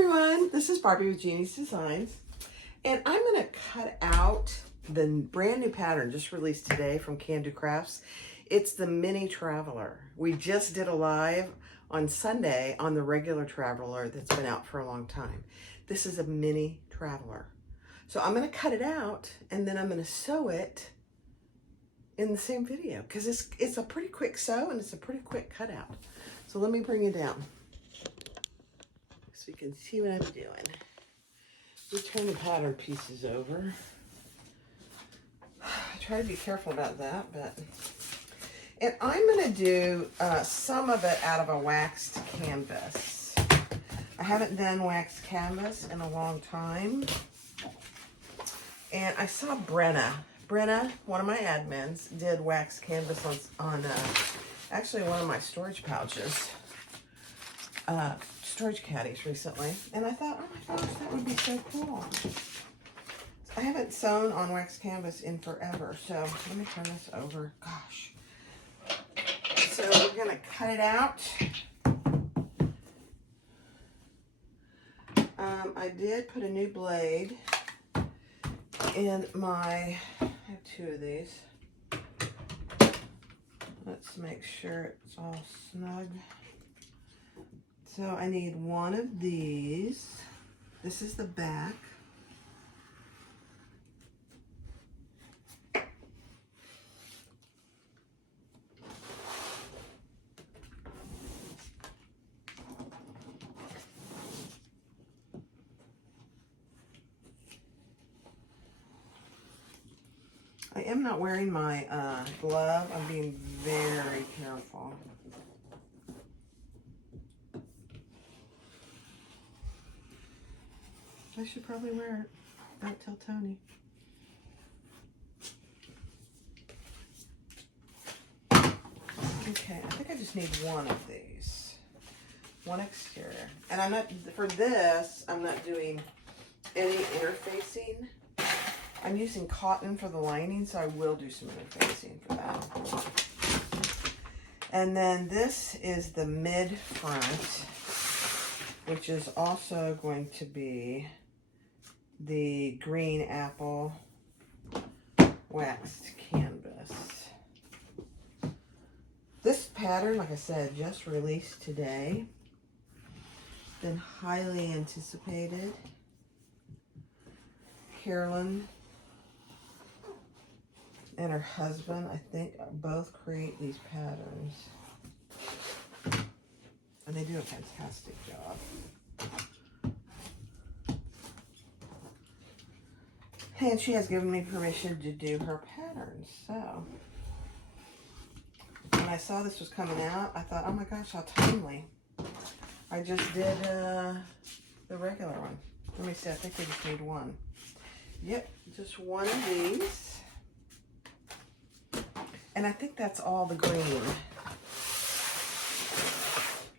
everyone, this is Barbie with Jeannie's Designs, and I'm going to cut out the brand new pattern just released today from Can Do Crafts. It's the Mini Traveler. We just did a live on Sunday on the regular Traveler that's been out for a long time. This is a Mini Traveler. So I'm going to cut it out and then I'm going to sew it in the same video because it's a pretty quick sew and it's a pretty quick cutout. So let me bring it down so you can see what I'm doing. We turn the pattern pieces over. I try to be careful about that, and I'm going to do some of it out of a waxed canvas. I haven't done waxed canvas in a long time, and I saw Brenna, one of my admins, did waxed canvas on actually one of my storage pouches. Storage caddies recently, and I thought, oh my gosh, that would be so cool. I haven't sewn on wax canvas in forever, so let me turn this over. Gosh. So we're gonna cut it out. I did put a new blade in my, I have two of these. Let's make sure it's all snug. So I need one of these. This is the back. I am not wearing my glove. I'm being very careful. I should probably wear it. Don't tell Tony. Okay, I think I just need one of these. One exterior. And I'm not, for this, I'm not doing any interfacing. I'm using cotton for the lining, so I will do some interfacing for that. And then this is the mid front, which is also going to be the green apple waxed canvas. This pattern, like I said, just released today. Been highly anticipated. Carolyn and her husband, I think, both create these patterns. And they do a fantastic job. And she has given me permission to do her patterns. So when I saw this was coming out, I thought, oh my gosh, how timely. I just did the regular one. Let me see, I think we just need one. Yep, just one of these. And I think that's all the green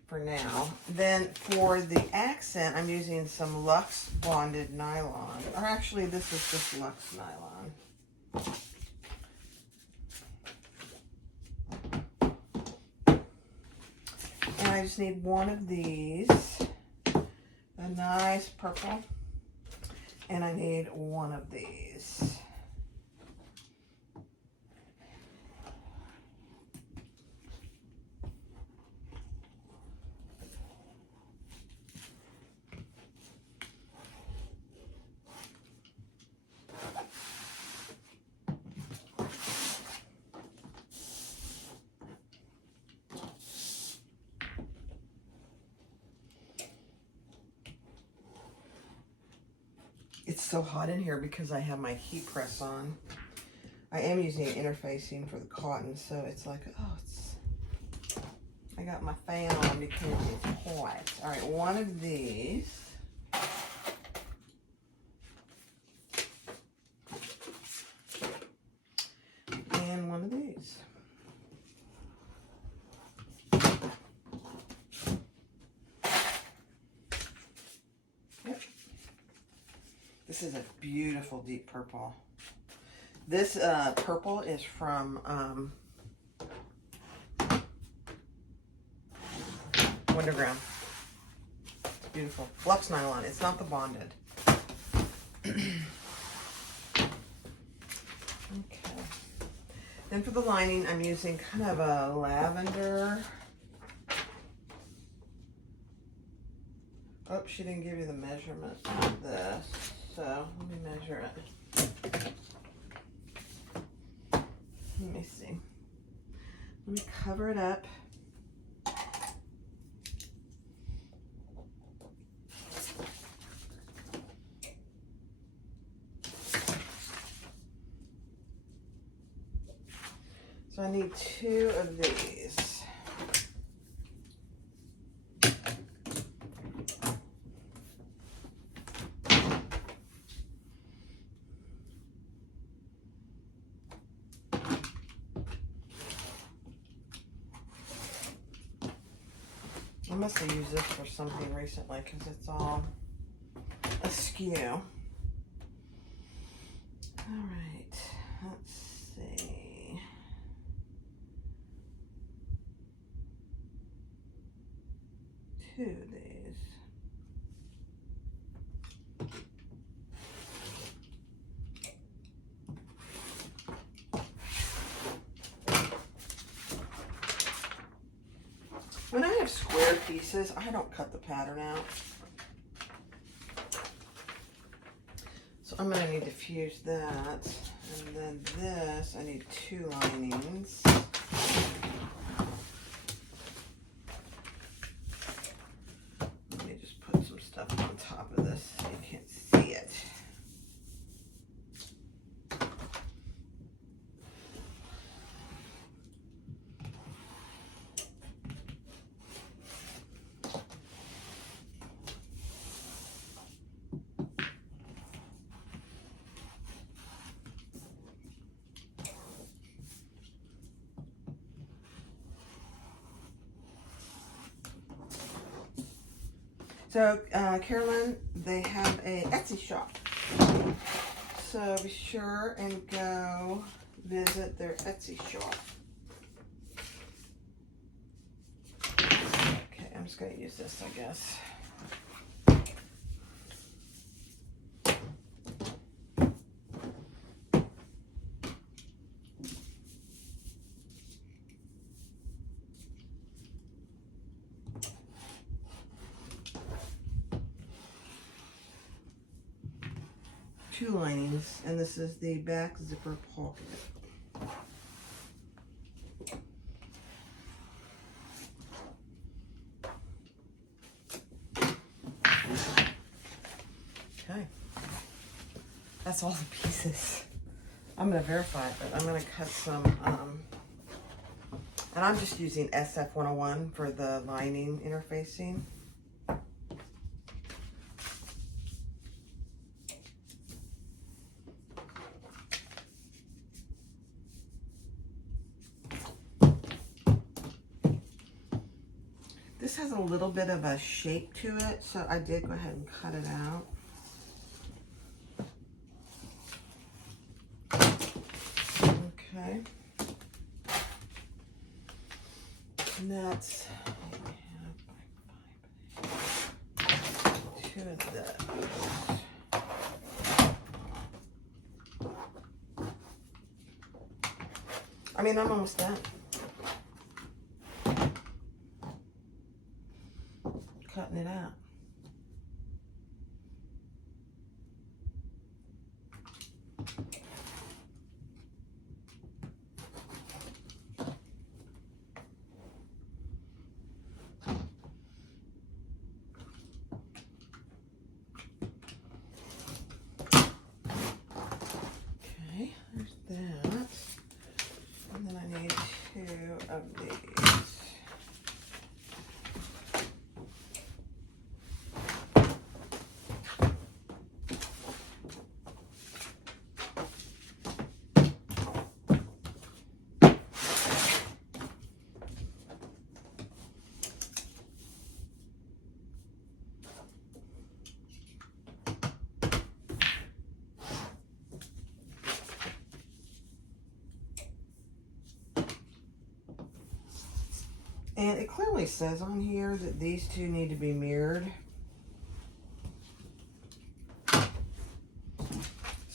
for now. Then for the accent, I'm using some Luxe bonded nylon. Or actually, this is just Luxe nylon. And I just need one of these. A nice purple. And I need one of these. It's so hot in here because I have my heat press on. I am using interfacing for the cotton, so it's like, oh, I got my fan on because it's hot. All right, one of these. And one of these. This is a beautiful deep purple. This purple is from Wonderground. Beautiful. Flux nylon. It's not the bonded. Okay. Then for the lining, I'm using kind of a lavender. Oh, she didn't give you the measurements of this, so let me measure it. Let me see. Let me cover it up. So I need 2 of these. I must have used this for something recently because it's all askew. All right, let's see. Two of these. When I have square pieces, I don't cut the pattern out. So I'm going to need to fuse that. And then this, I need 2 linings. Let me just put some stuff on top of this so you can't see it. So, Carolyn, they have a Etsy shop. So be sure and go visit their Etsy shop. Okay, I'm just going to use this, I guess. Two linings, and this is the back zipper pocket. Okay, that's all the pieces. I'm going to verify it, but I'm going to cut some, and I'm just using SF101 for the lining interfacing. This has a little bit of a shape to it, so I did go ahead and cut it out. Okay. And that's 2 of those. I mean, I'm almost done. Cutting it out. Okay, there's that. And then I need 2 of these. And it clearly says on here that these 2 need to be mirrored.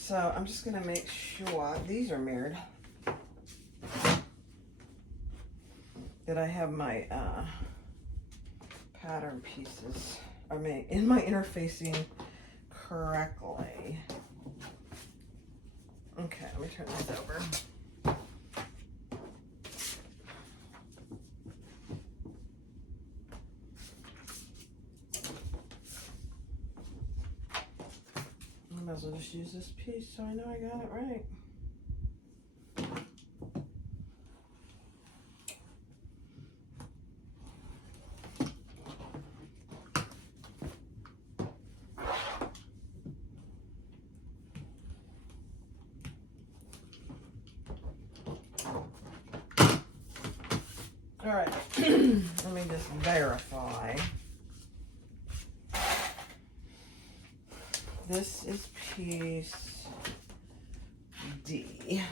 So I'm just going to make sure these are mirrored. That I have my pattern pieces in my interfacing correctly. Okay, let me turn this over. I might as well just use this piece so I know I got it right. All right, let me just verify. This is piece D.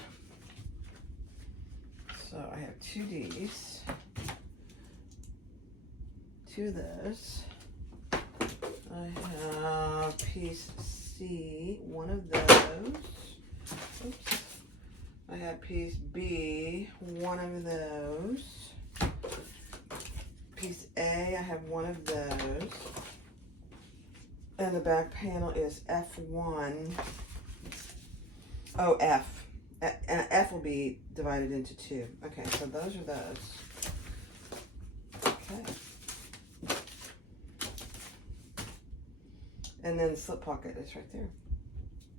So I have 2 Ds, 2 of those. I have piece C, 1 of those. Oops. I have piece B, 1 of those. Piece A, I have 1 of those. And the back panel is F1. Oh, F. F will be divided into 2. Okay, so those are those. Okay. And then the slip pocket is right there.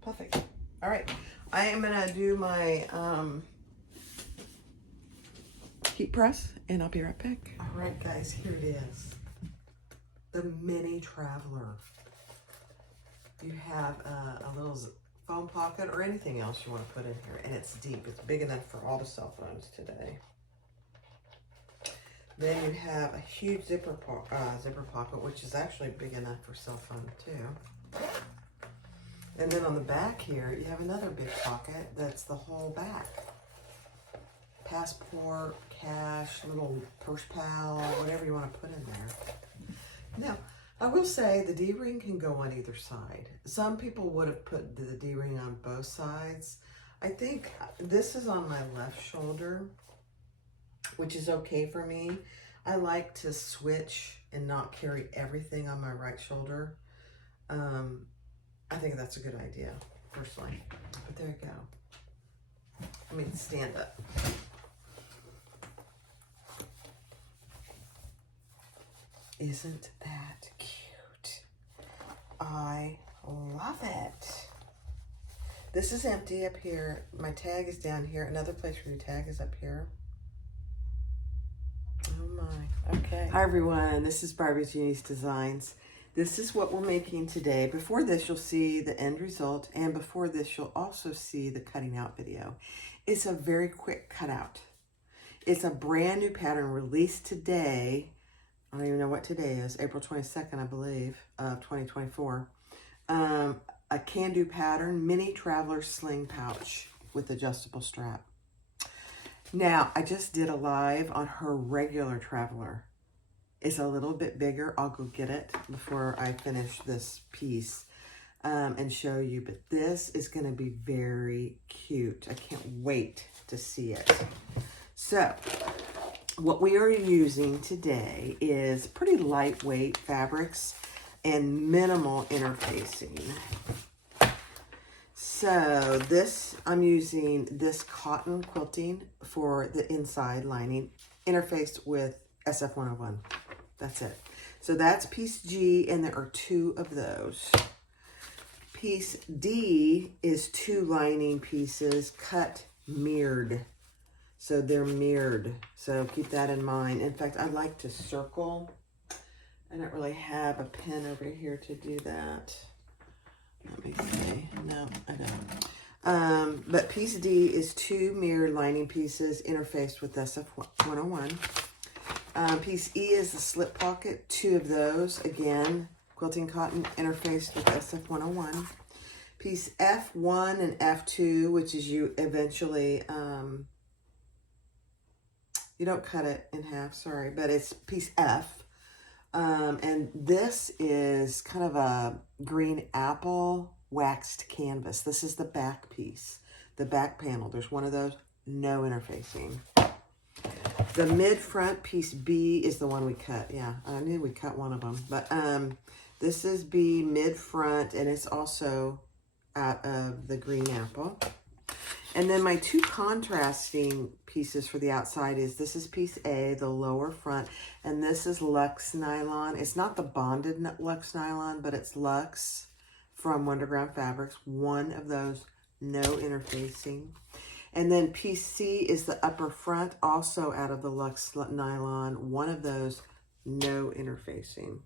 Perfect. All right. I am going to do my heat press, and I'll be right back. All right, guys, here it is. The Mini Traveler. You have a little foam pocket or anything else you want to put in here, and it's deep. It's big enough for all the cell phones today. Then you have a huge zipper pocket, which is actually big enough for cell phone too. And then on the back here, you have another big pocket that's the whole back. Passport, cash, little purse pal, whatever you want to put in there. Now, I will say the D-ring can go on either side. Some people would have put the D-ring on both sides. I think this is on my left shoulder, which is okay for me. I like to switch and not carry everything on my right shoulder. I think that's a good idea, personally. But there you go. I mean, stand up. Isn't that cute? I love it. This is empty up here. My tag is down here. Another place where your tag is up here. Oh my. Okay. Hi everyone. This is Barbie Jeannie's Designs. This is what we're making today. Before this, you'll see the end result, and before this, you'll also see the cutting out video. It's a very quick cutout. It's a brand new pattern released today. I don't even know what today is, April 22nd, I believe, of 2024. A can-do pattern, Mini Traveler Sling pouch with adjustable strap. Now, I just did a live on her regular Traveler. It's a little bit bigger. I'll go get it before I finish this piece and show you. But this is going to be very cute. I can't wait to see it. So, what we are using today is pretty lightweight fabrics and minimal interfacing. So this, I'm using this cotton quilting for the inside lining, interfaced with SF101. That's it. So that's piece G, and there are 2 of those. Piece D is 2 lining pieces cut mirrored. So they're mirrored. So keep that in mind. In fact, I like to circle. I don't really have a pen over here to do that. Let me see. No, I don't. But piece D is 2 mirrored lining pieces interfaced with SF101. Piece E is the slip pocket, 2 of those. Again, quilting cotton interfaced with SF101. Piece F1 and F2, which is you eventually, you don't cut it in half, sorry, but it's piece F. And this is kind of a green apple waxed canvas. This is the back piece, the back panel. There's one of those, no interfacing. The mid-front piece B is the one we cut. Yeah, I knew we cut one of them. But this is B mid-front, and it's also out of the green apple. And then my two contrasting pieces for the outside is, this is piece A, the lower front, and this is Luxe Nylon. It's not the bonded Luxe Nylon, but it's Luxe from Wonderground Fabrics. One of those, no interfacing. And then piece C is the upper front, also out of the Luxe Nylon. One of those, no interfacing.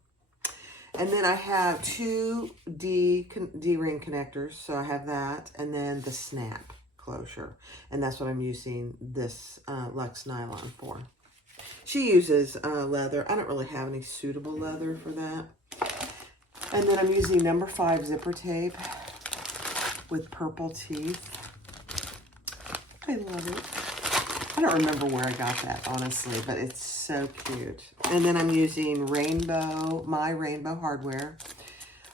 And then I have two D-ring connectors, so I have that, and then the snap closure, and that's what I'm using this Luxe Nylon for. She uses leather. I don't really have any suitable leather for that. And then I'm using number 5 zipper tape with purple teeth. I love it. I don't remember where I got that, honestly, but it's so cute. And then I'm using my rainbow hardware.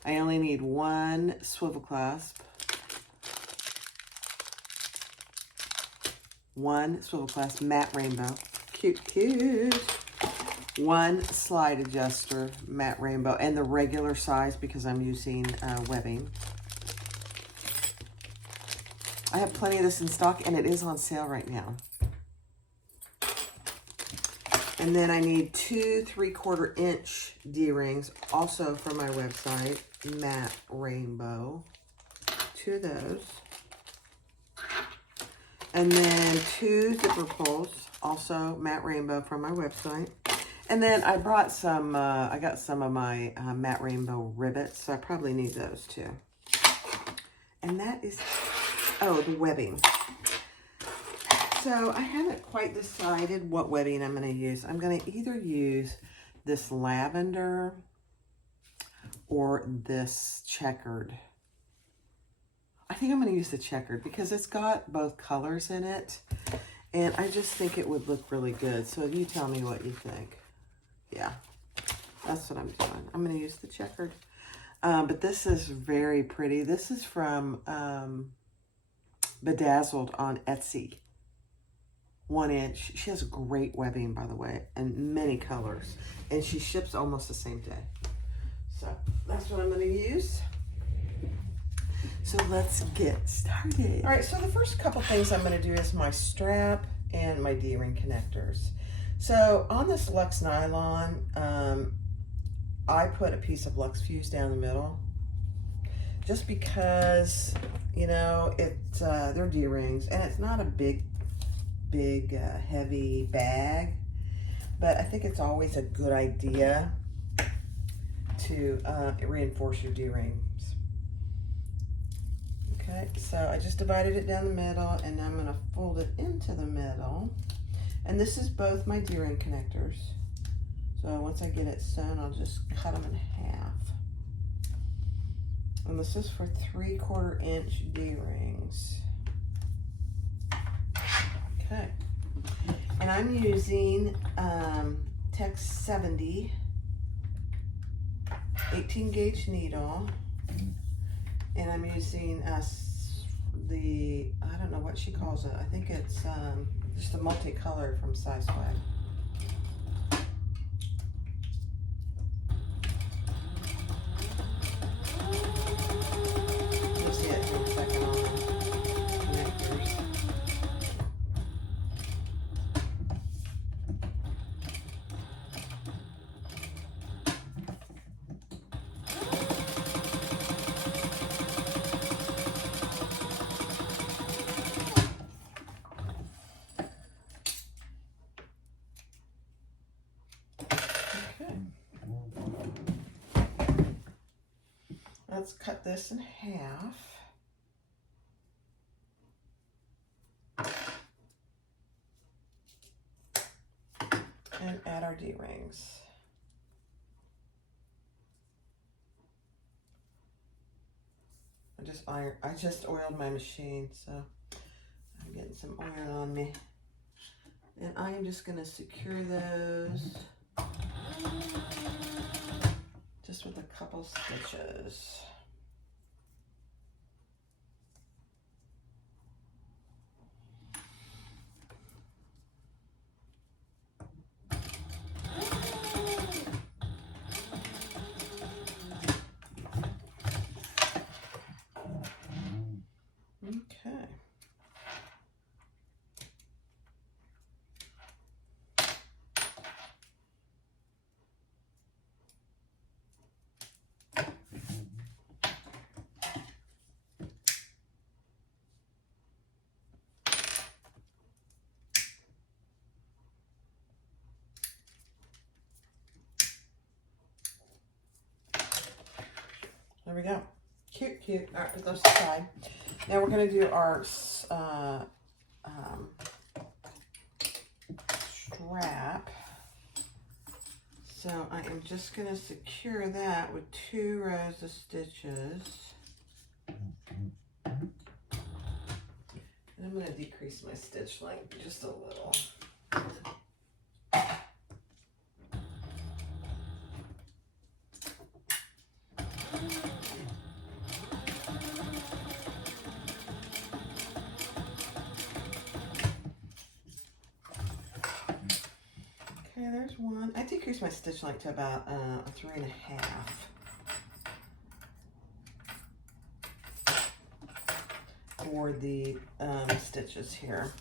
I only need one swivel clasp, matte rainbow, cute. One slide adjuster, matte rainbow, and the regular size because I'm using webbing. I have plenty of this in stock, and it is on sale right now. And then I need 2 3/4 inch D-rings, also from my website, matte rainbow. 2 of those. And then 2 zipper pulls, also matte rainbow from my website. And then I brought some, I got some of my matte rainbow rivets, so I probably need those too. And that is, oh, the webbing. So I haven't quite decided what webbing I'm going to use. I'm going to either use this lavender or this checkered. I think I'm going to use the checkered because it's got both colors in it, and I just think it would look really good. So you tell me what you think. Yeah, that's what I'm doing. I'm going to use the checkered. But this is very pretty. This is from Bedazzled on Etsy. 1 inch. She has great webbing, by the way, and many colors. And she ships almost the same day. So that's what I'm going to use. So let's get started. All right, so the first couple things I'm going to do is my strap and my D-ring connectors. So on this Luxe Nylon, I put a piece of Luxe Fuse down the middle, just because, you know, they're D-rings, and it's not a big heavy bag, but I think it's always a good idea to reinforce your D-rings. Okay, so I just divided it down the middle, and I'm going to fold it into the middle. And this is both my D-ring connectors. So once I get it sewn, I'll just cut them in half. And this is for 3/4 inch D-rings. Okay. And I'm using Tex 70 18 gauge needle. And I'm using I don't know what she calls it. I think it's just a multicolored from Size Swag. You'll see it in a second on the connectors. Let's cut this in half. And add our D-rings. I just oiled my machine, so I'm getting some oil on me. And I am just going to secure those just with a couple stitches. There we go. Cute, cute. All right, put those aside. Now we're going to do our strap. So I am just going to secure that with 2 rows of stitches. And I'm going to decrease my stitch length just a little. Okay, there's one. I decreased my stitch length to about 3.5. For the stitches here.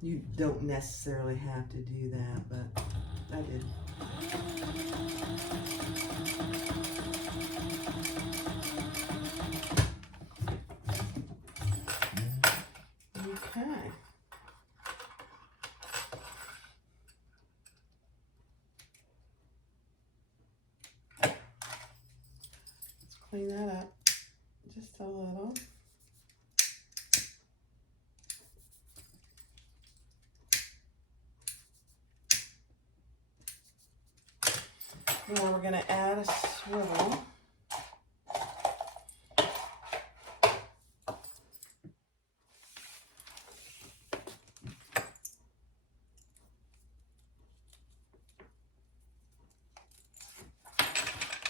You don't necessarily have to do that, but I did. Okay. Let's clean that up just a little. Now we're going to add a swivel.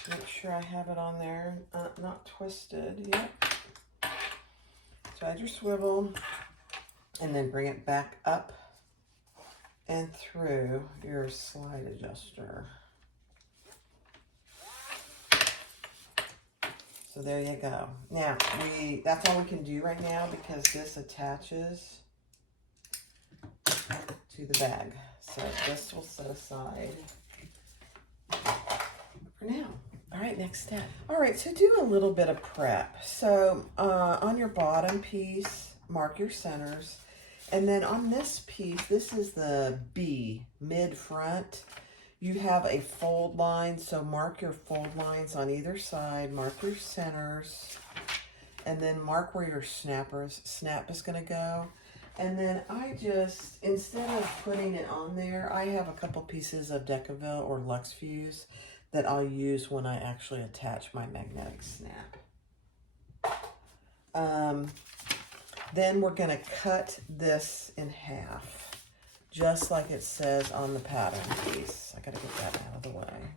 Make sure I have it on there, not twisted yet. So add your swivel and then bring it back up and through your slide adjuster. So there you go. Now, that's all we can do right now because this attaches to the bag. So this will set aside for now. All right, next step. All right, so do a little bit of prep. So on your bottom piece, mark your centers. And then on this piece, this is the B, mid-front. You have a fold line, so mark your fold lines on either side, mark your centers, and then mark where your snap is going to go. And then I just, instead of putting it on there, I have a couple pieces of Decaville or Luxe Fuse that I'll use when I actually attach my magnetic snap. Then we're going to cut this in half, just like it says on the pattern piece. I gotta get that out of the way.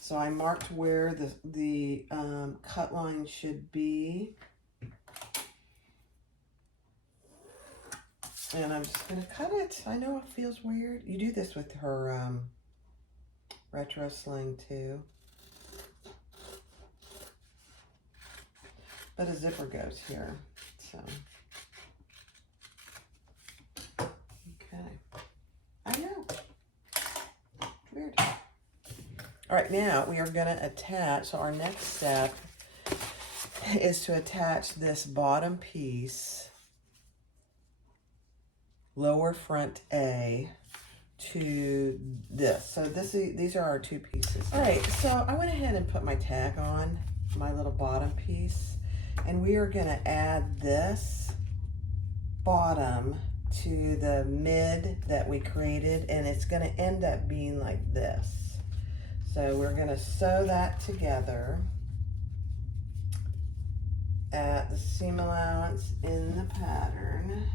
So I marked where the cut line should be. And I'm just gonna cut it. I know it feels weird. You do this with her retro sling too. But a zipper goes here, so. I know. Weird. All right, now we are going to attach. So our next step is to attach this bottom piece, lower front A, to this. So these are our 2 pieces. All right, so I went ahead and put my tag on my little bottom piece, and we are going to add this bottom to the mid that we created, and it's going to end up being like this. So we're going to sew that together at the seam allowance in the pattern.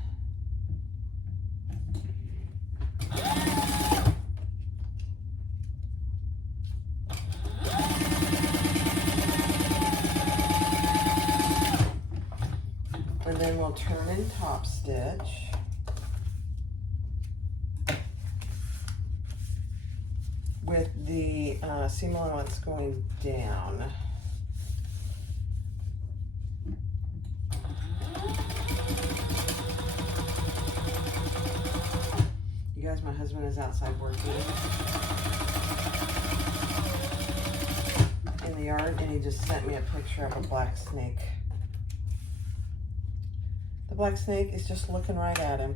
And then we'll turn and top stitch. With the seam allowance going down. You guys, my husband is outside working in the yard, and he just sent me a picture of a black snake. The black snake is just looking right at him.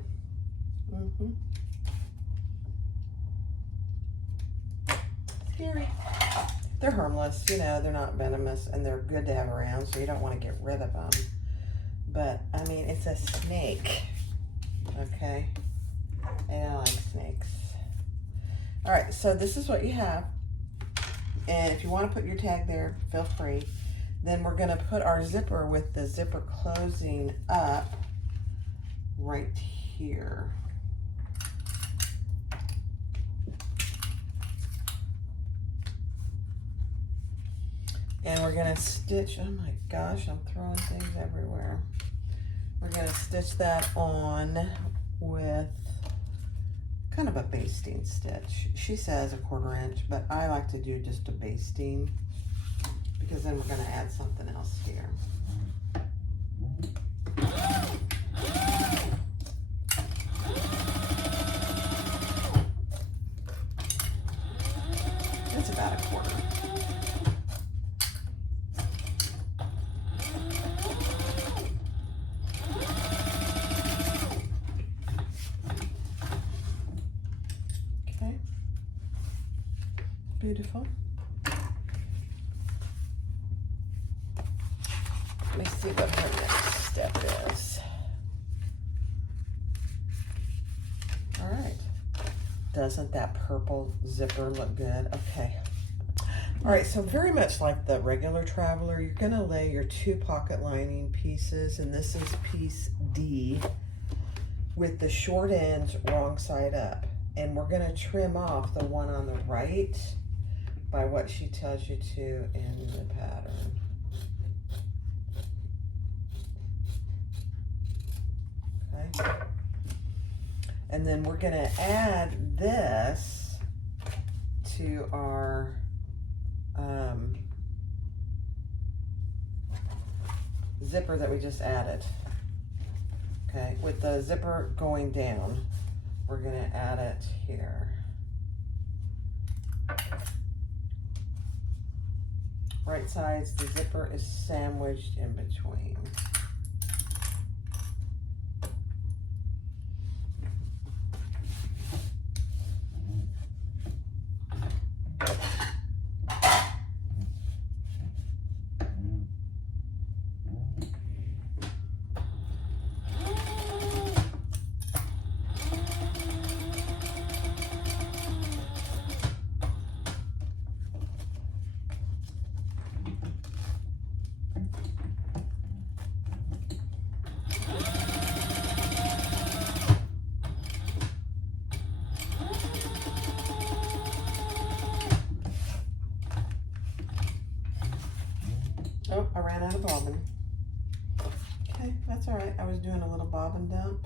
scary. They're harmless, you know, they're not venomous, and they're good to have around, so you don't want to get rid of them. But, I mean, it's a snake, okay? And I like snakes. All right, so this is what you have. And if you want to put your tag there, feel free. Then we're going to put our zipper with the zipper closing up right here. And we're going to stitch, oh my gosh, I'm throwing things everywhere. We're going to stitch that on with kind of a basting stitch. She says a 1/4 inch, but I like to do just a basting because then we're going to add something else here. It's about a 1/4. Beautiful. Let me see what her next step is. All right. Doesn't that purple zipper look good? Okay. All right, so very much like the regular traveler, you're gonna lay your 2 pocket lining pieces, and this is piece D, with the short ends wrong side up. And we're gonna trim off the one on the right by what she tells you to in the pattern. Okay. And then we're gonna add this to our zipper that we just added. Okay, with the zipper going down, we're gonna add it here. Right sides, the zipper is sandwiched in between. Oh, I ran out of bobbin. Okay, that's all right. I was doing a little bobbin dump.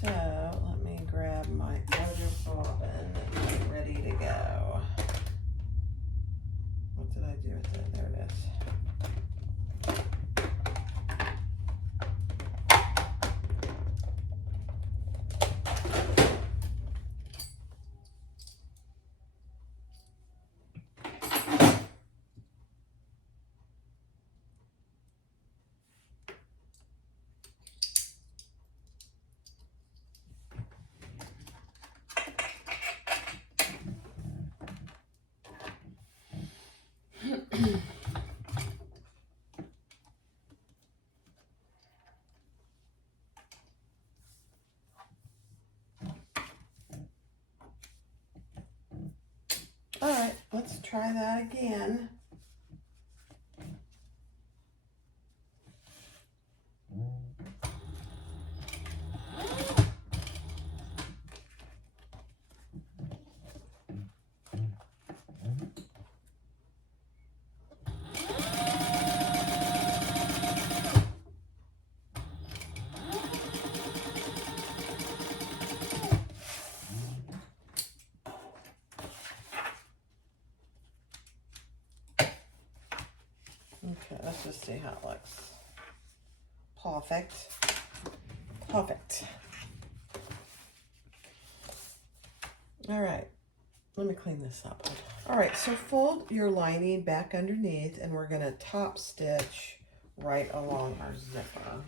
So let me grab my other bobbin and get ready to go. What did I do with it? There it is. All right, let's try that again. Okay, let's just see how it looks. Perfect. Perfect. All right, let me clean this up. All right, so fold your lining back underneath, and we're gonna top stitch right along our zipper.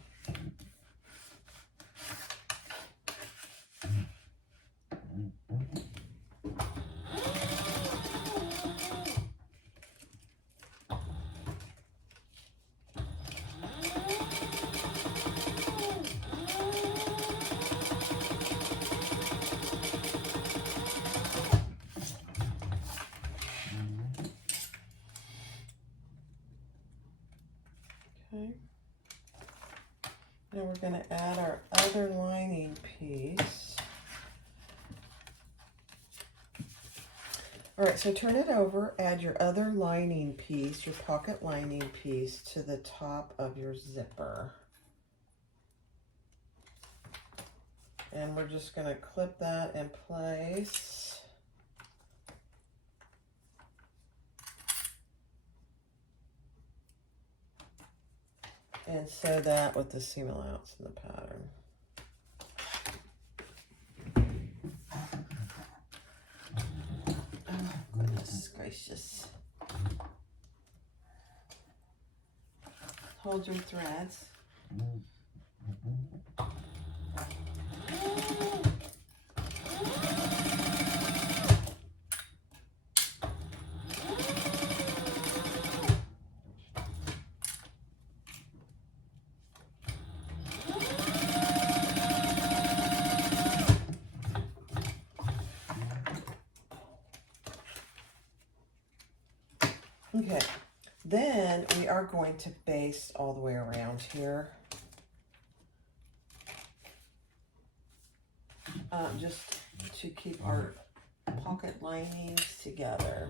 Okay. Now we're going to add our other lining piece. All right, so turn it over, add your other lining piece, your pocket lining piece, to the top of your zipper. And we're just going to clip that in place. And sew that with the seam allowance in the pattern. Oh, goodness gracious. Hold your threads. Okay, then we are going to baste all the way around here. Just to keep our pocket linings together.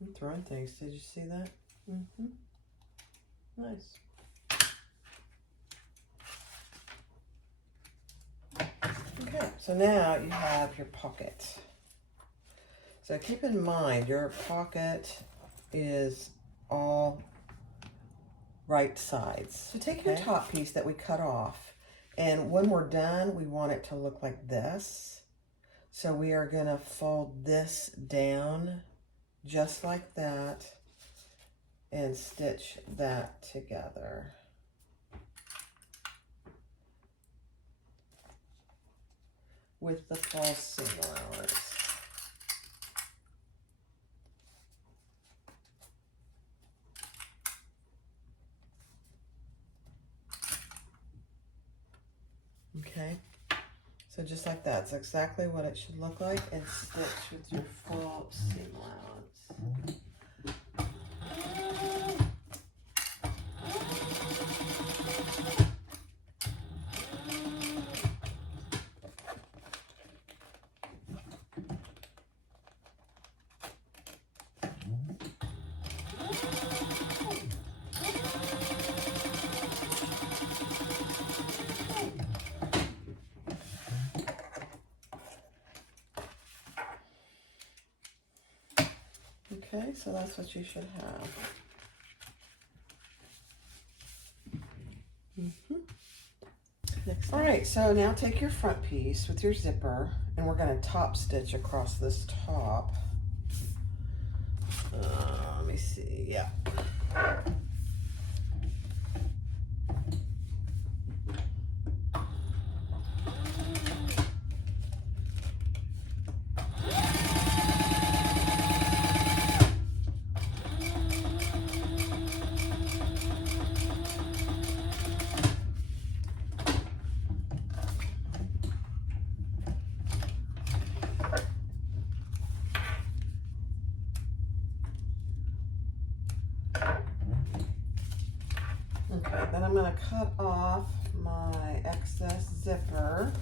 I'm throwing things. Did you see that? Mm-hmm. Nice. Okay, so now you have your pocket. So keep in mind your pocket is all right sides. So take your top piece that we cut off, and when we're done, we want it to look like this. So we are going to fold this down just like that and stitch that together. With the false seam allowance. Okay, so just like that. It's exactly what it should look like, and stitch with your full seam allowance. Okay, so that's what you should have. All right, so now take your front piece with your zipper, and we're going to top stitch across this top. Let me see, yeah. Okay, then I'm going to cut off my excess zipper.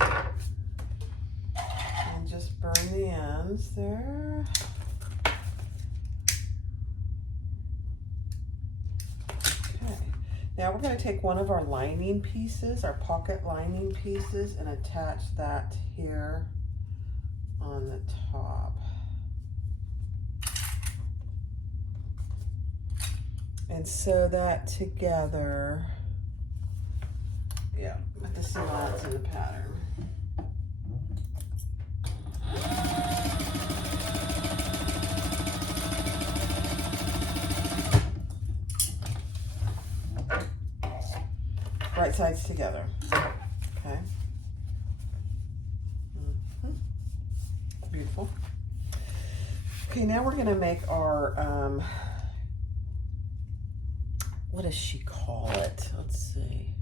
And just burn the ends there. Okay, now we're going to take one of our lining pieces, our pocket lining pieces, and attach that here on the top. And sew that together, yeah, with the seam allowance in the pattern. Right sides together, okay? beautiful. Okay, now we're gonna make our, what does she call it? Let's see.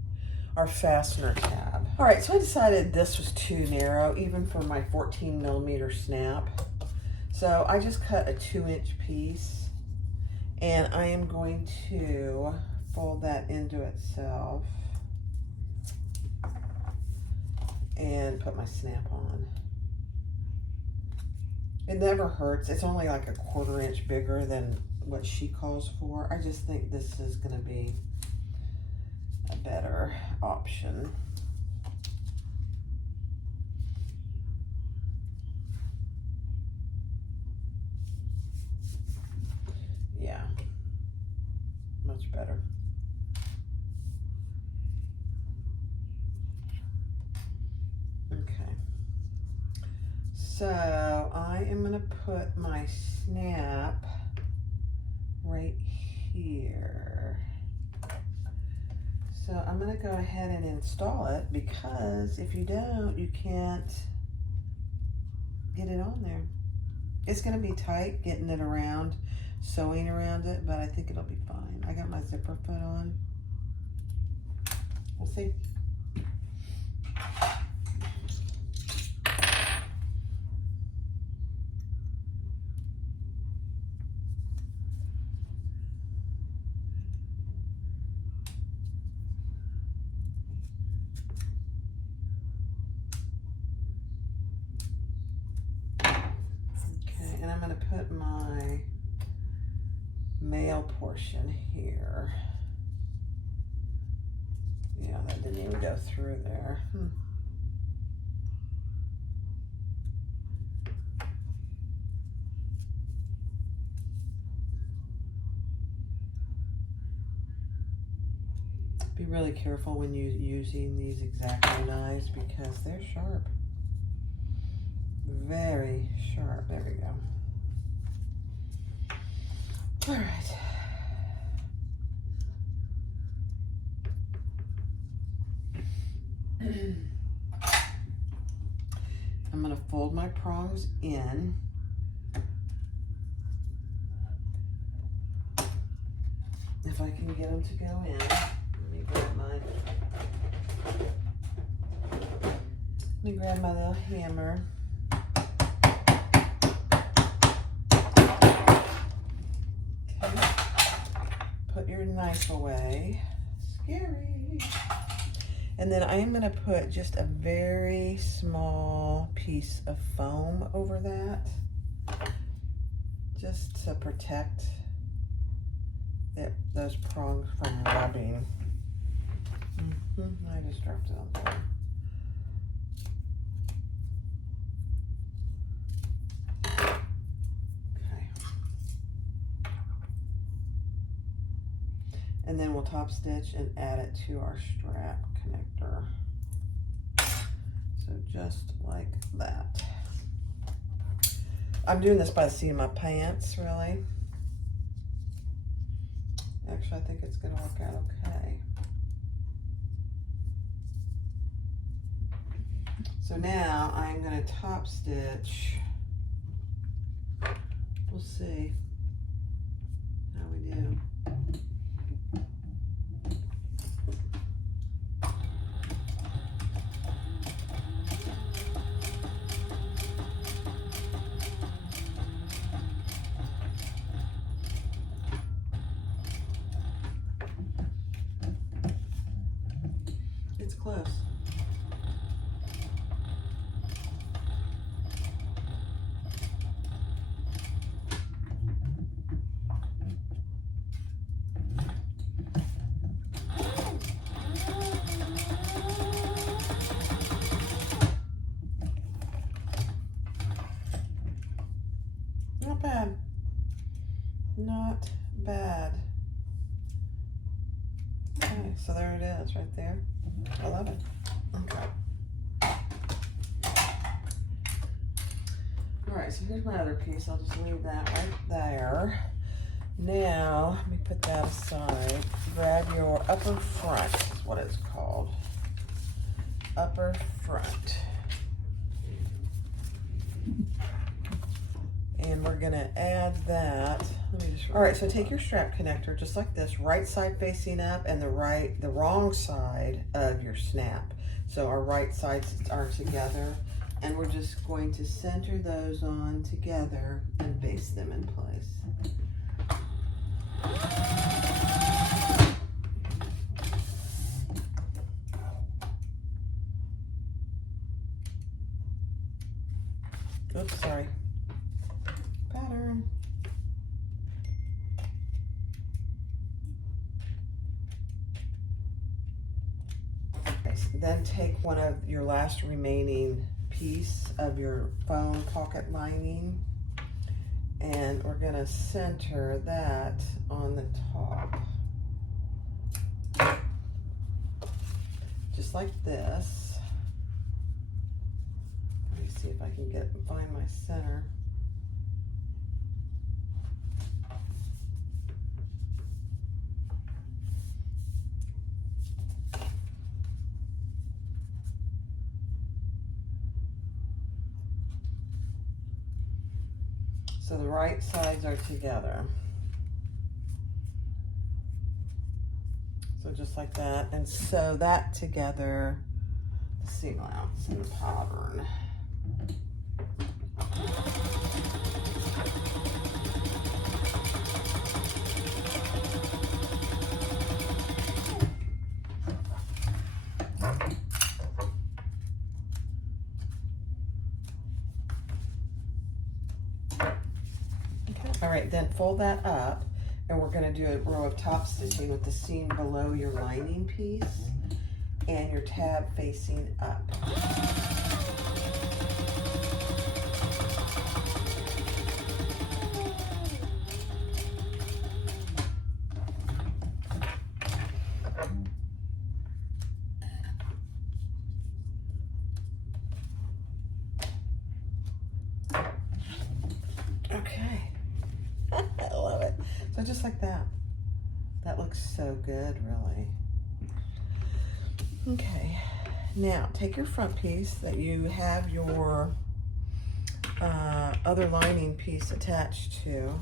Our fastener tab. All right, so I decided this was too narrow, even for my 14mm snap. So I just cut a 2-inch piece, and I am going to fold that into itself and put my snap on. It never hurts. It's only like a 1/4 inch bigger than what she calls for. I just think this is gonna be a better option. Yeah, much better. Okay, so I am gonna put my snap right here. So I'm gonna go ahead and install it, because if you don't, you can't get it on there. It's gonna be tight getting it around, sewing around it, but I think it'll be fine. I got my zipper foot on. We'll see. And I'm going to put my male portion here. Yeah, that didn't even go through there. Be really careful when you're using these X-Acto knives, because they're sharp. Very sharp. There we go. All right. I'm going to fold my prongs in. If I can get them to go in. Let me grab my little hammer. Okay. Put your knife away. Scary. And then I am going to put just a very small piece of foam over that, just to protect those prongs from rubbing. I just dropped it on there. Okay. And then we'll top stitch and add it to our strap connector. So just like that. I'm doing this by the seat of my pants, really. Actually, I think it's going to work out okay. So now I'm going to top stitch. We'll see how we do. It's close. Not bad. Not bad. Okay, so there it is right there. I love it. Okay. All right, so here's my other piece. I'll just leave that right there. Now, let me put that aside. Grab your upper front, is what it's called. Upper front. we're gonna add that. Let me just. All right, so take your strap connector, just like this, right side facing up, and the wrong side of your snap. So our right sides are together, and we're just going to center those on together and base them in place. Oops, sorry. Pattern. Okay, so then take one of your last remaining piece of your foam pocket lining, and we're gonna center that on the top. Just like this. Let me see if I can find my center. So the right sides are together. So just like that, and sew that together, the seam allowance and the pattern. All right, then fold that up, and we're gonna do a row of top stitching with the seam below your lining piece and your tab facing up. Okay. I love it. So just like that. That looks so good, really. Okay. Now, take your front piece that you have your other lining piece attached to,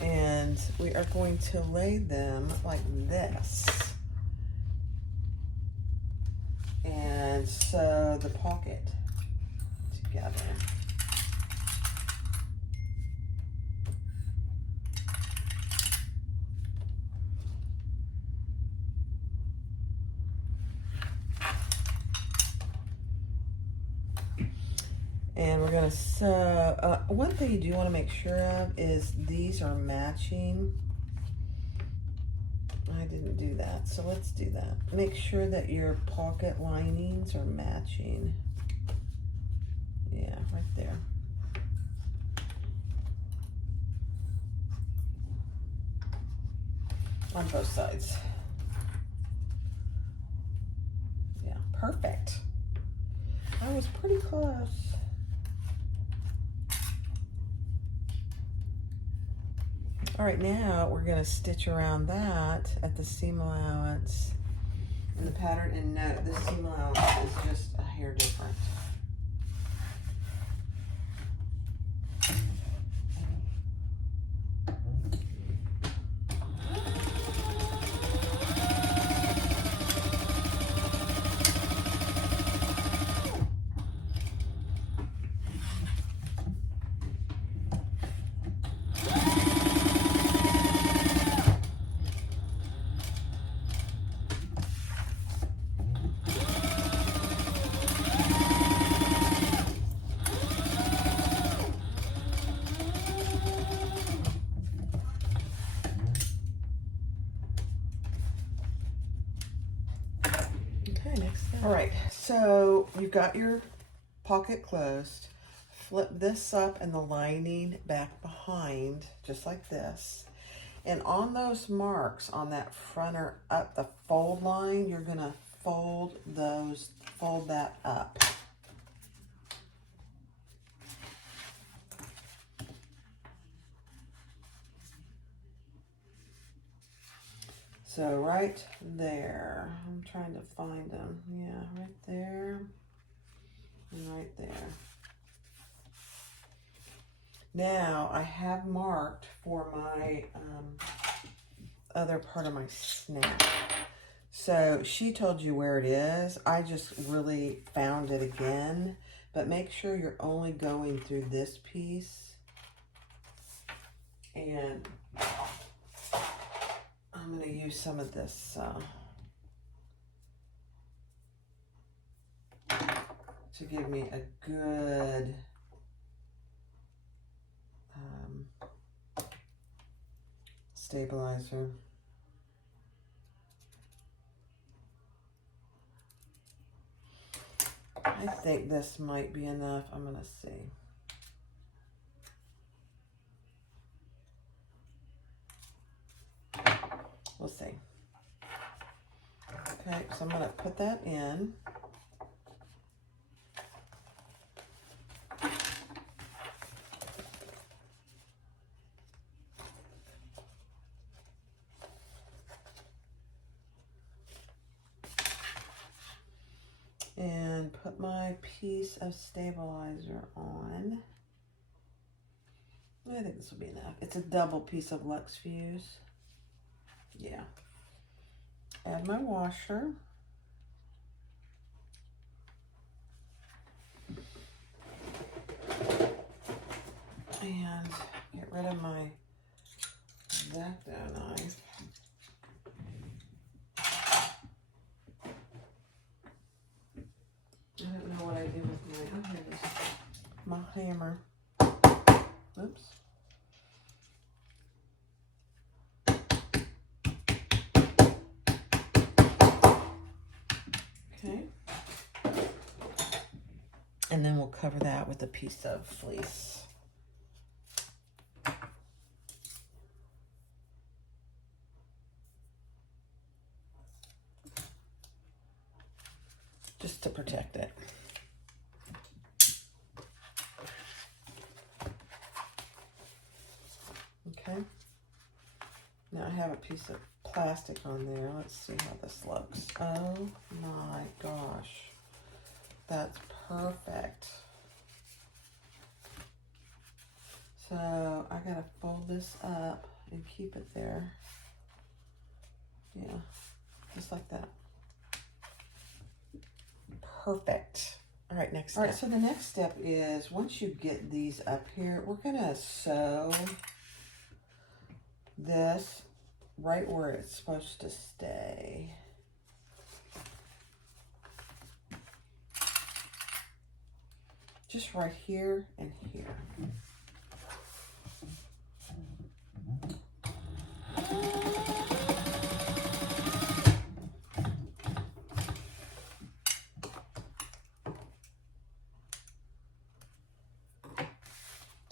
and we are going to lay them like this and sew the pocket together. And we're gonna sew, one thing you do wanna make sure of is these are matching. I didn't do that, so let's do that. Make sure that your pocket linings are matching. Yeah, right there. On both sides. Yeah, perfect. I was pretty close. All right, now we're gonna stitch around that at the seam allowance and the pattern, and note the seam allowance is just a hair different. All right, so you've got your pocket closed. Flip this up and the lining back behind, just like this. And on those marks on that front or up the fold line, you're gonna fold that up. So right there, I'm trying to find them. Yeah, right there. and right there. Now I have marked for my other part of my snap. So she told you where it is. I just really found it again. But make sure you're only going through this piece. And I'm going to use some of this to give me a good stabilizer. I think this might be enough. I'm going to see. We'll see. Okay, so I'm going to put that in. And put my piece of stabilizer on. I think this will be enough. It's a double piece of Lux Fuse. Yeah. Add my washer. And get rid of my X-Acto knife. I don't know what I did with my, oh, here it is. My hammer. Oops. Okay. And then we'll cover that with a piece of fleece. Just to protect it. Okay. Now I have a piece of plastic on there. Let's see how this looks. Oh my gosh. That's perfect. So I gotta fold this up and keep it there. Yeah, just like that. Perfect. All right, next step. All right, so the next step is once you get these up here, we're gonna sew this right where it's supposed to stay. Just right here and here.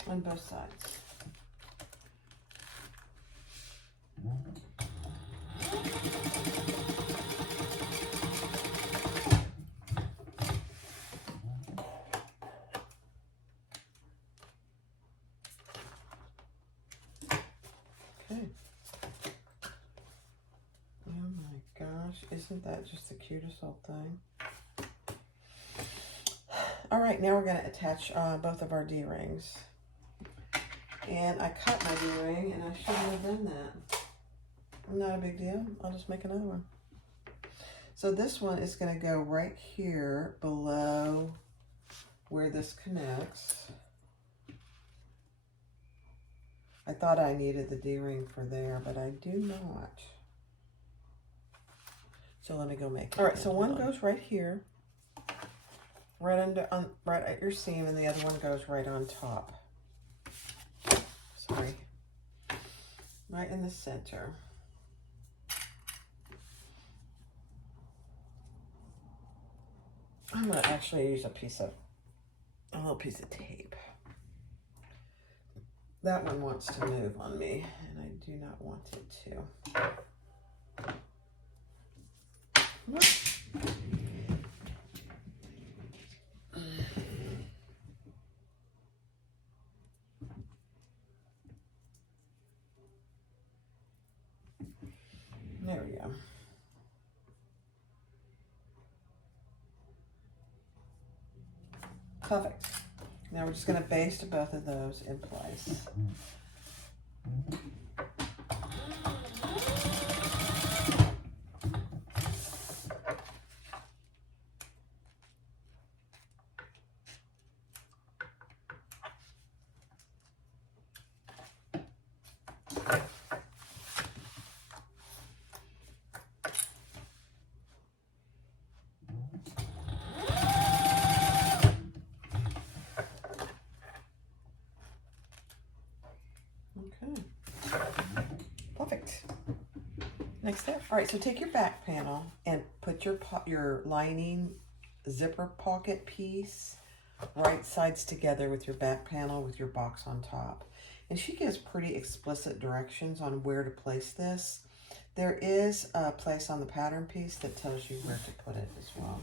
On both sides. Okay. Oh my gosh, isn't that just the cutest little thing? All right, now we're going to attach both of our D-rings. And I cut my D-ring, and I shouldn't have done that. Not a big deal. I'll just make another one. So this one is going to go right here below where this connects. I thought I needed the D-ring for there, but I do not. So let me go make it. All right, so one goes right here, right under, right at your seam, and the other one goes right on top. Sorry, right in the center. I'm gonna actually use a little piece of tape. That one wants to move on me, and I do not want it to. There we go. Perfect. Now we're just going to baste both of those in place. Okay. Perfect. Next step. All right, so take your back panel and put your lining zipper pocket piece right sides together with your back panel with your box on top. And she gives pretty explicit directions on where to place this. There is a place on the pattern piece that tells you where to put it as well.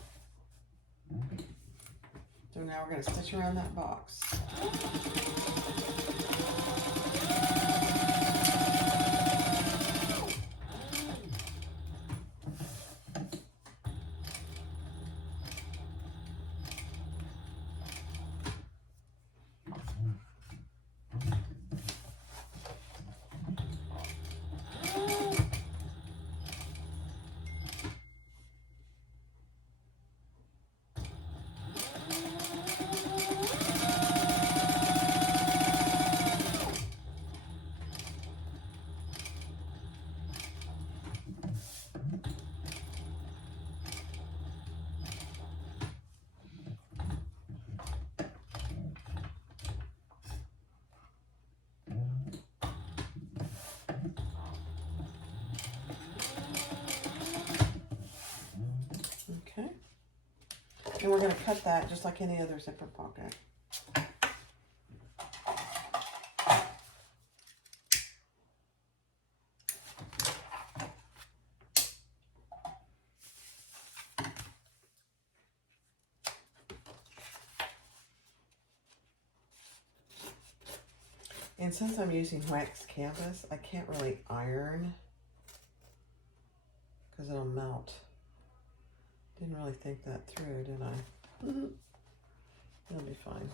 So now we're going to stitch around that box. Okay. And we're going to cut that just like any other zipper pocket. And since I'm using wax canvas, I can't really iron because it'll melt. Didn't really think that through, did I? It'll be fine.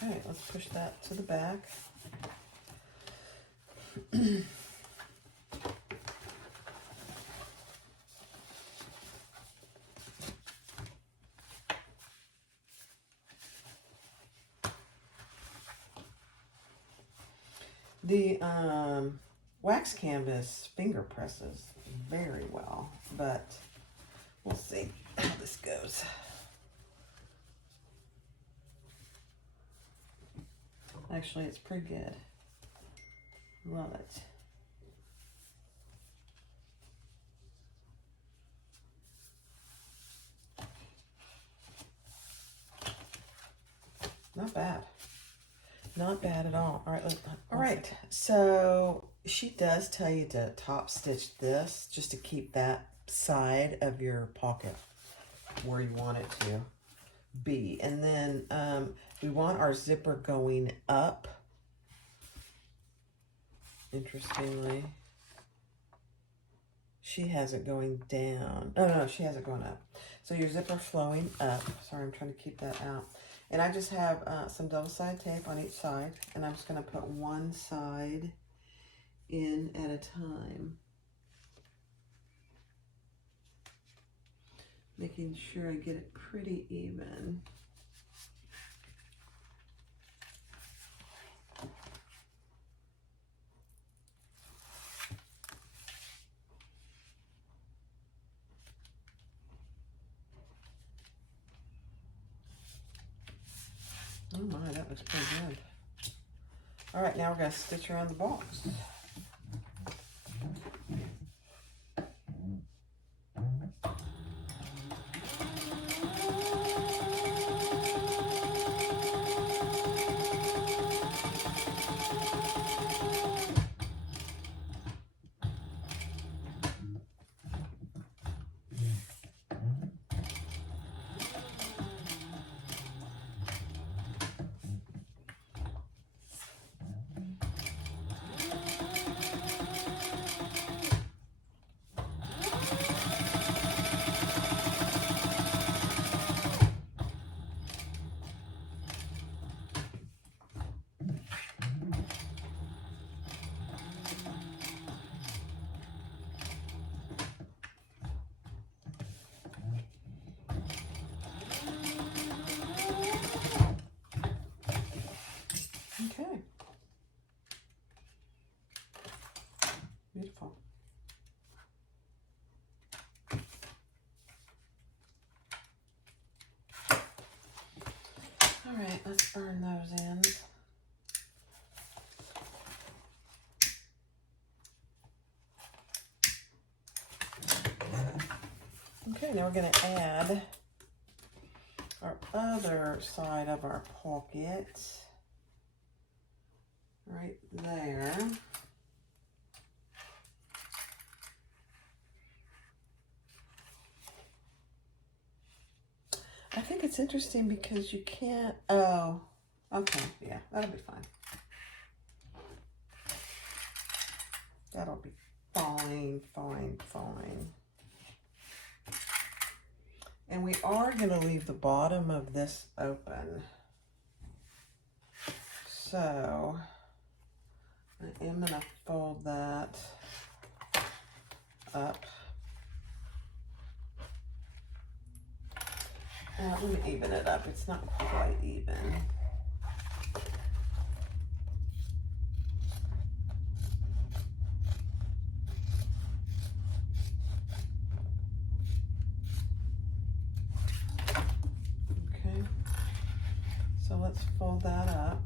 Okay, let's push that to the back. The wax canvas finger presses very well, but we'll see how this goes. Actually, it's pretty good. Love it. Not bad. Not bad at all. All right, all right. So she does tell you to top stitch this just to keep that side of your pocket where you want it to be. And then we want our zipper going up. Interestingly, she has it going down. Oh, no, she has it going up. So your zipper flowing up. Sorry, I'm trying to keep that out. And I just have some double-sided tape on each side, and I'm just going to put one side in at a time, making sure I get it pretty even. Oh my, that looks pretty good. All right, now we're going to stitch around the box. Okay, now we're going to add our other side of our pocket right there. I think it's interesting because you can't, oh, okay, yeah, that'll be fine. That'll be fine, fine, fine. And we are going to leave the bottom of this open. So I am going to fold that up. Let me even it up. It's not quite even. Okay. So let's fold that up.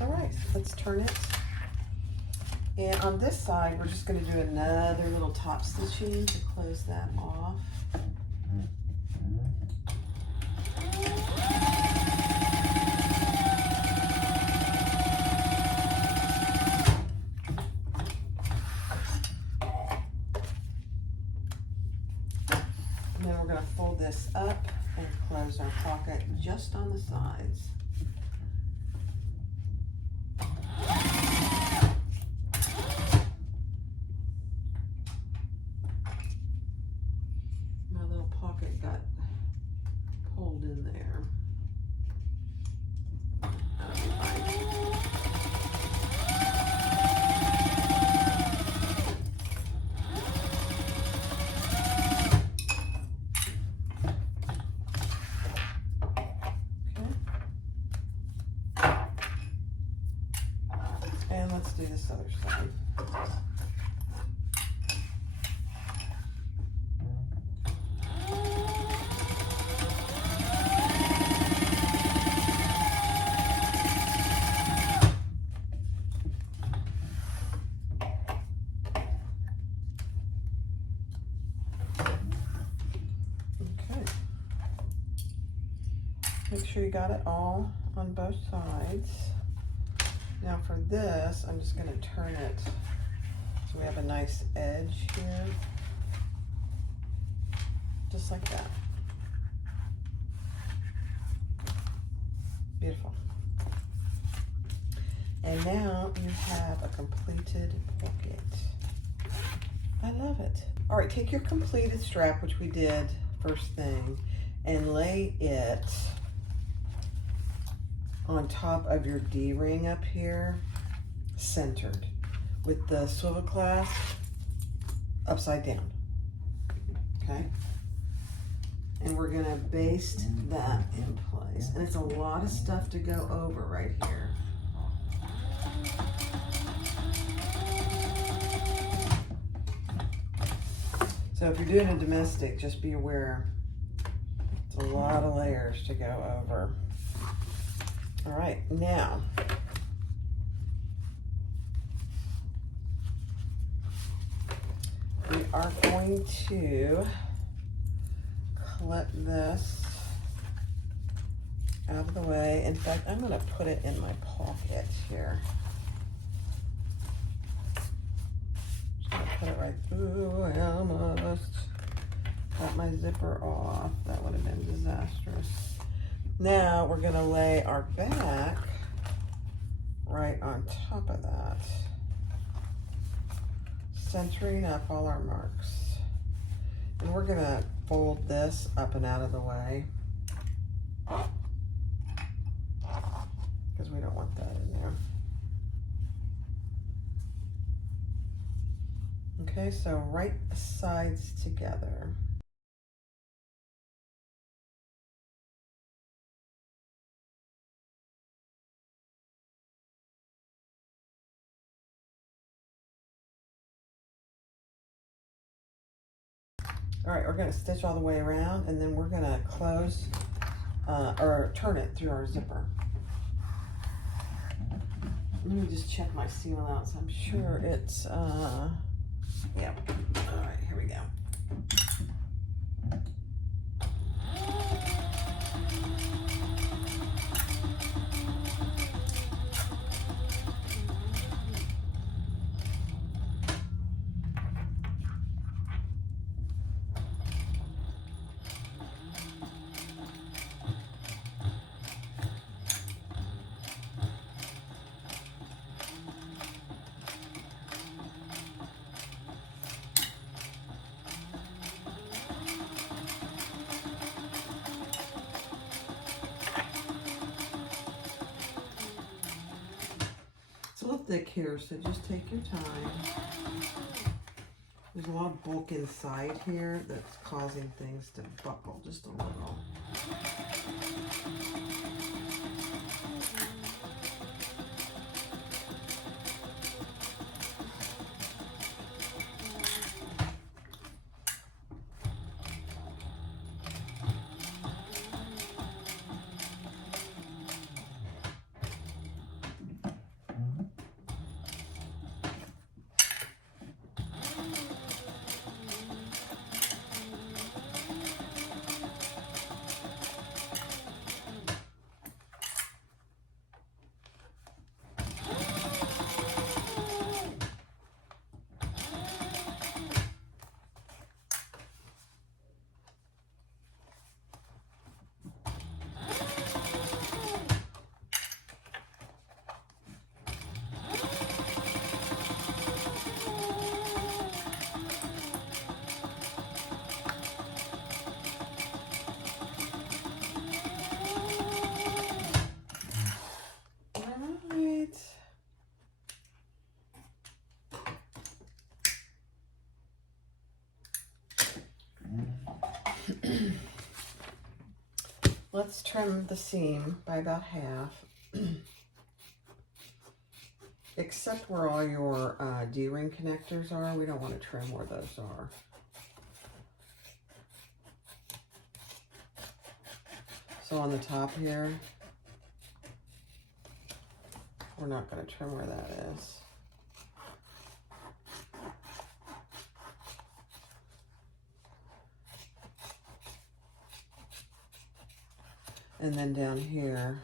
All right, let's turn it. And on this side, we're just going to do another little top stitching to close that off. And then we're going to fold this up and close our pocket just on the sides. My little pocket got pulled in there. And let's do this other side. Okay. Make sure you got it all on both sides. Now for this, I'm just going to turn it so we have a nice edge here, just like that. Beautiful. And now you have a completed pocket. I love it. All right, take your completed strap, which we did first thing, and lay it on top of your D-ring up here, centered, with the swivel clasp upside down, okay? And we're gonna baste that in place. And it's a lot of stuff to go over right here. So if you're doing a domestic, just be aware, it's a lot of layers to go over. All right, now, we are going to clip this out of the way. In fact, I'm going to put it in my pocket here. Just going to put it right through. I almost got my zipper off. That would have been disastrous. Now we're going to lay our back right on top of that, centering up all our marks. And we're going to fold this up and out of the way because we don't want that in there. Okay, so right sides together. All right, we're going to stitch all the way around, and then we're going to close or turn it through our zipper. Let me just check my seam allowance. I'm sure it's, yeah. All right, here we go. It's a little thick here, so just take your time. There's a lot of bulk inside here that's causing things to buckle just a little. Let's trim the seam by about half, except where all your D-ring connectors are. We don't want to trim where those are. So on the top here, we're not going to trim where that is. And then down here,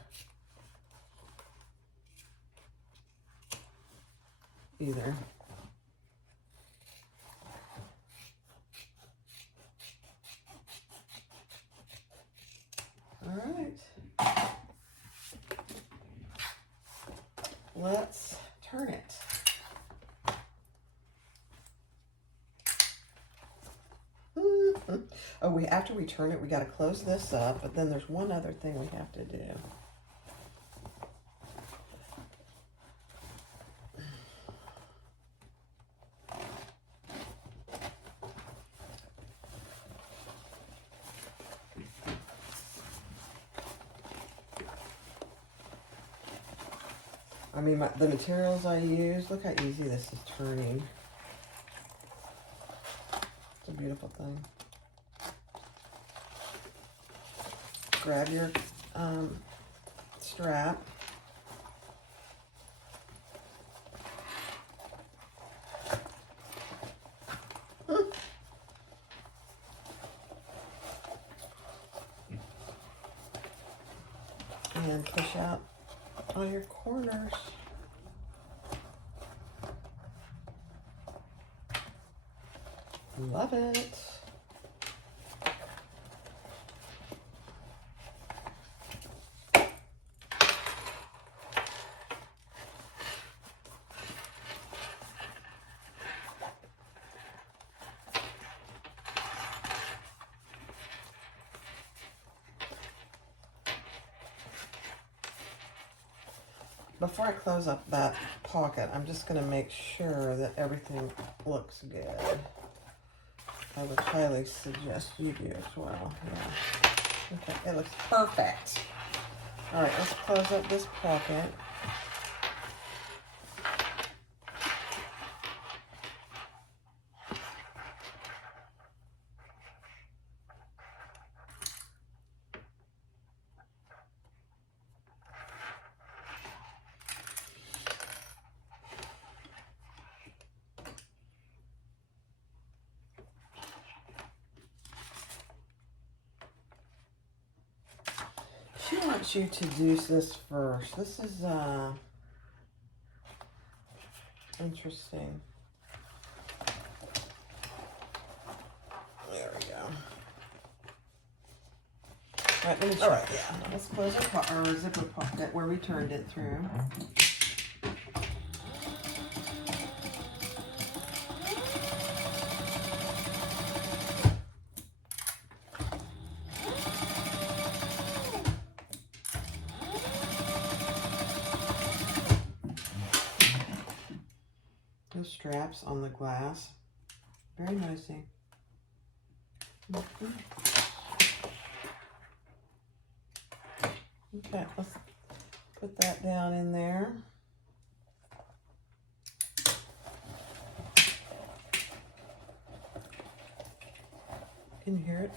either. All right. Let's turn it. Oh, after we turn it, we got to close this up, but then there's one other thing we have to do. I mean, the materials I use, look how easy this is turning. It's a beautiful thing. Grab your strap. And push out all your corners. Love it. Before I close up that pocket, I'm just going to make sure that everything looks good. I would highly suggest you do as well. Yeah. Okay, it looks perfect. All right, let's close up this pocket. She wants you to do this first. This is interesting. There we go. All right, let me check. All right, yeah. Let's close our zipper pocket where we turned it through. Those straps on the glass, very nicey. Okay, let's put that down in there. Can you hear it?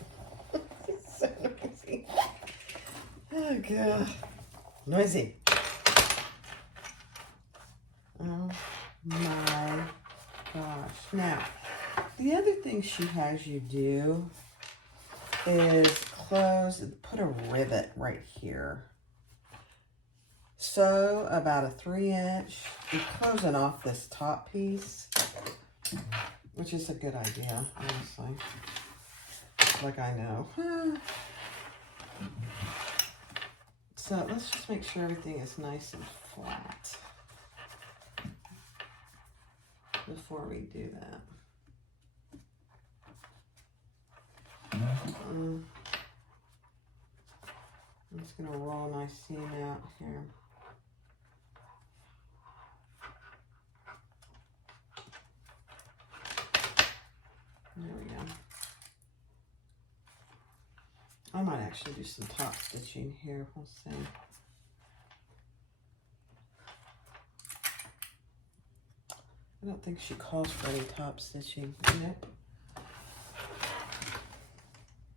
It's so noisy. Oh, God. Noisy. Oh, my gosh. Now, the other thing she has you do is put a rivet right here. Sew about a 3-inch. You're closing off this top piece, which is a good idea, honestly. Like I know. So let's just make sure everything is nice and flat before we do that. I'm just going to roll my seam out here. There we go. I might actually do some top stitching here. We'll see. I don't think she calls for any top stitching. Nope.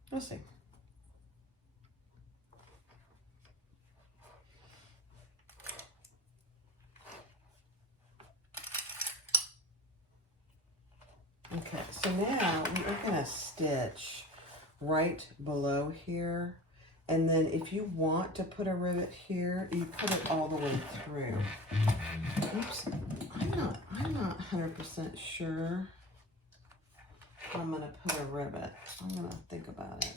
We'll see. Okay, so now we are going to stitch right below here, and then if you want to put a rivet here, you put it all the way through. Oops, I'm not 100% sure I'm going to put a rivet. I'm going to think about it.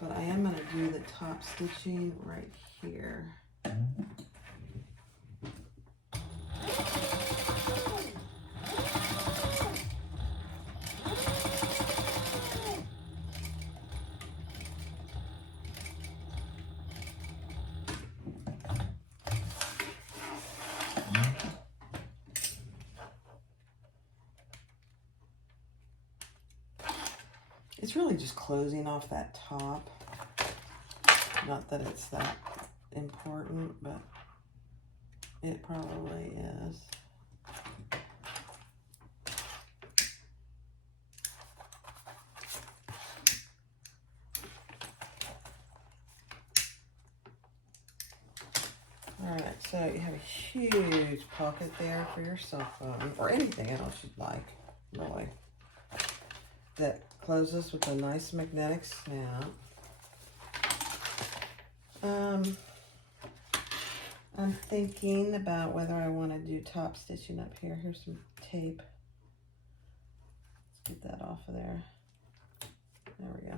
But I am going to do the top stitching right here. It's really just closing off that top. Not that it's that important, but it probably is. All right, so you have a huge pocket there for your cell phone or anything else you'd like, really. That closes with a nice magnetic snap. I'm thinking about whether I want to do top stitching up here. Here's some tape. Let's get that off of there. There we go.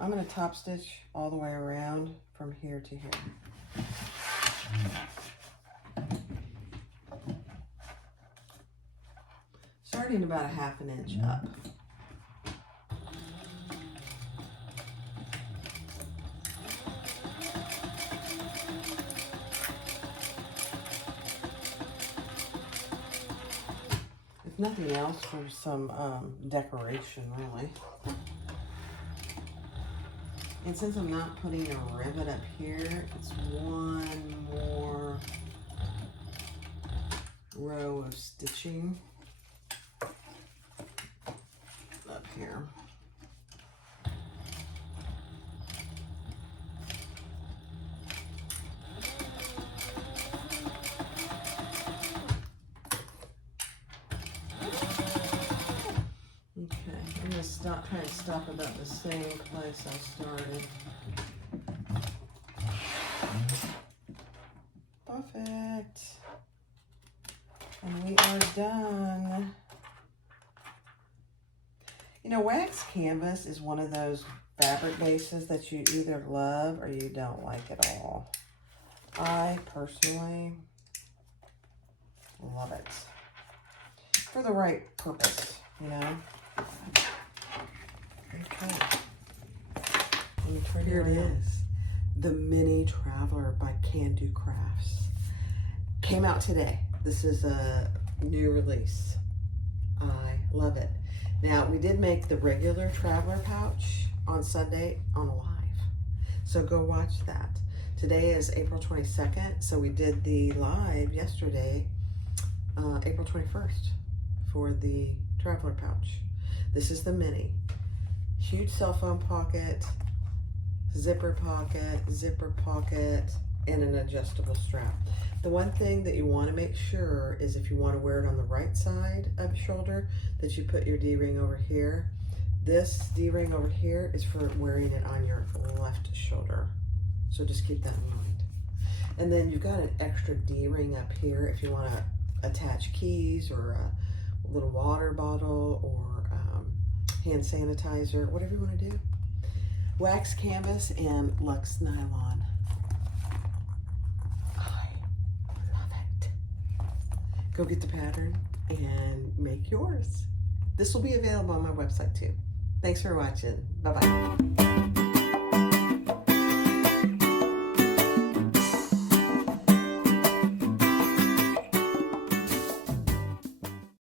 I'm going to top stitch all the way around from here to here. Starting about a 1/2 inch up. If nothing else, for some decoration, really. And since I'm not putting a rivet up here, it's one more row of stitching up here. try and stop about the same place I started. Perfect. And we are done. You know, wax canvas is one of those fabric bases that you either love or you don't like at all. I personally love it. For the right purpose, you know? Okay. Here it is. The Mini Traveler by Can Do Crafts. Came out today. This is a new release. I love it. Now, we did make the regular Traveler pouch on Sunday on live. So go watch that. Today is April 22nd. So we did the live yesterday, April 21st for the Traveler pouch. This is the Mini. Huge cell phone pocket, zipper pocket, and an adjustable strap. The one thing that you want to make sure is if you want to wear it on the right side of your shoulder, that you put your D-ring over here. This D-ring over here is for wearing it on your left shoulder. So just keep that in mind. And then you've got an extra D-ring up here if you want to attach keys or a little water bottle or hand sanitizer, whatever you want to do. Wax canvas and Luxe nylon. Go get the pattern and make yours. This will be available on my website too. Thanks for watching. Bye-bye.